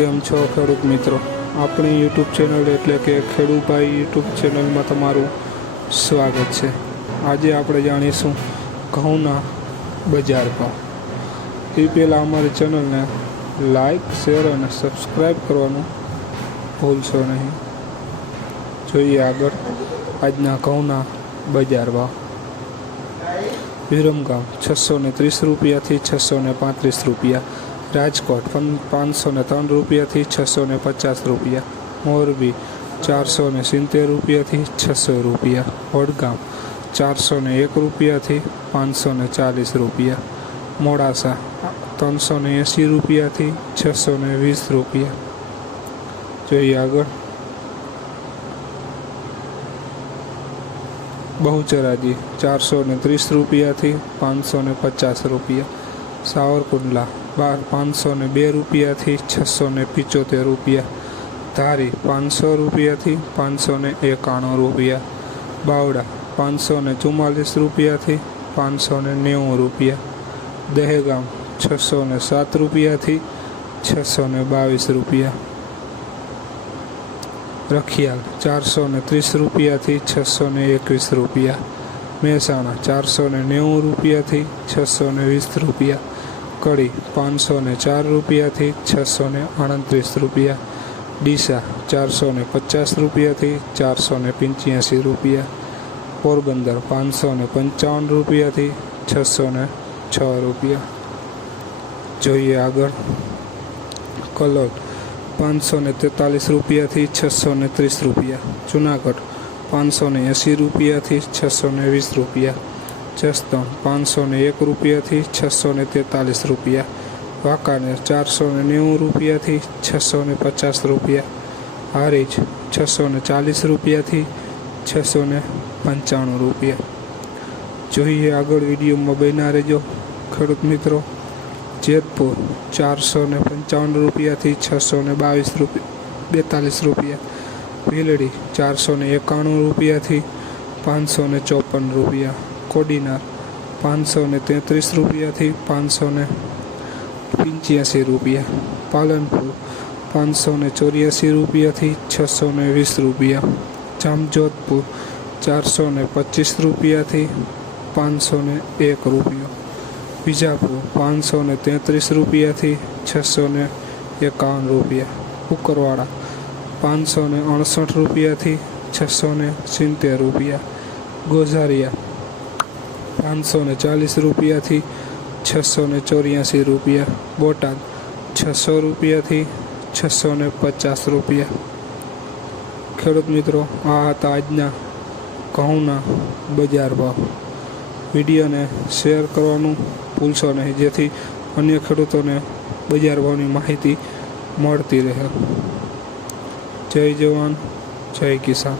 કેમ છો ખેડૂત મિત્રો? આપણી યુટ્યુબ ચેનલ એટલે કે ખેડૂભાઈ યુટ્યુબ ચેનલમાં તમારું સ્વાગત છે। આજે આપણે જાણીશું ઘઉંના બજાર ભાવ। એ પહેલાં અમારી ચેનલને લાઈક, શેર અને સબસ્ક્રાઈબ કરવાનું ભૂલશો નહીં। જોઈએ આગળ આજના ઘઉંના બજાર ભાવ। વિરમગામ 630 રૂપિયાથી 635 રૂપિયા, રાજકોટ 503 રૂપિયાથી 650 રૂપિયા, મોરબી 470 રૂપિયાથી 600 રૂપિયા, વડગામ 401 રૂપિયાથી 540 રૂપિયા, મોડાસા 380 રૂપિયાથી 620 રૂપિયા। જોઈએ આગળ બહુચરાજી 430 રૂપિયાથી 550 રૂપિયા, સાવરકુંડલા 502 રૂપિયાથી 675 રૂપિયા, ધારી 500 રૂપિયાથી 591 રૂપિયા, બાવડા 544 રૂપિયાથી 590 રૂપિયા, દહેગામ 607 રૂપિયાથી 622 રૂપિયા, રખિયાલ 430 રૂપિયાથી 621 રૂપિયા, મહેસાણા 490 રૂપિયાથી 620 રૂપિયા, કડી 504 રૂપિયાથી 629 રૂપિયા, ડીસા 450 રૂપિયાથી 485 રૂપિયા, પોરબંદર 555 રૂપિયાથી 606 રૂપિયા। જોઈએ આગળ કલોલ 543 રૂપિયાથી 630 રૂપિયા, જુનાગઢ 580 રૂપિયાથી 620 રૂપિયા, જસદણ 501 રૂપિયાથી 643 રૂપિયા, વાંકાનેર 490 રૂપિયાથી 650 રૂપિયા, હારીજ 640 રૂપિયાથી 695 રૂપિયા। જોઈએ આગળ વિડીયોમાં બન્યા રહેજો ખેડૂત મિત્રો। જેતપુર 455 રૂપિયાથી 642 રૂપિયા, ભીલડી 491 રૂપિયાથી 554 રૂપિયા, કોડીનાર 533 રૂપિયાથી 585 રૂપિયા, પાલનપુર 584 રૂપિયાથી 620 રૂપિયા, જામજોધપુર 425 રૂપિયાથી 501 રૂપિયા, વિજાપુર 533 રૂપિયાથી 651 રૂપિયા, કુકરવાડા 568 રૂપિયાથી 670 રૂપિયા, ગોઝારિયા 540 રૂપિયાથી 684 રૂપિયા, બોટાદ 600 રૂપિયાથી 650 રૂપિયા। ખેડૂત મિત્રો, આ હતા આજના ઘઉંના બજાર ભાવ। વિડીયોને શેર કરવાનું ભૂલશો નહીં, જેથી અન્ય ખેડૂતોને બજાર ભાવની માહિતી મળતી રહે। જય જવાન, જય કિસાન।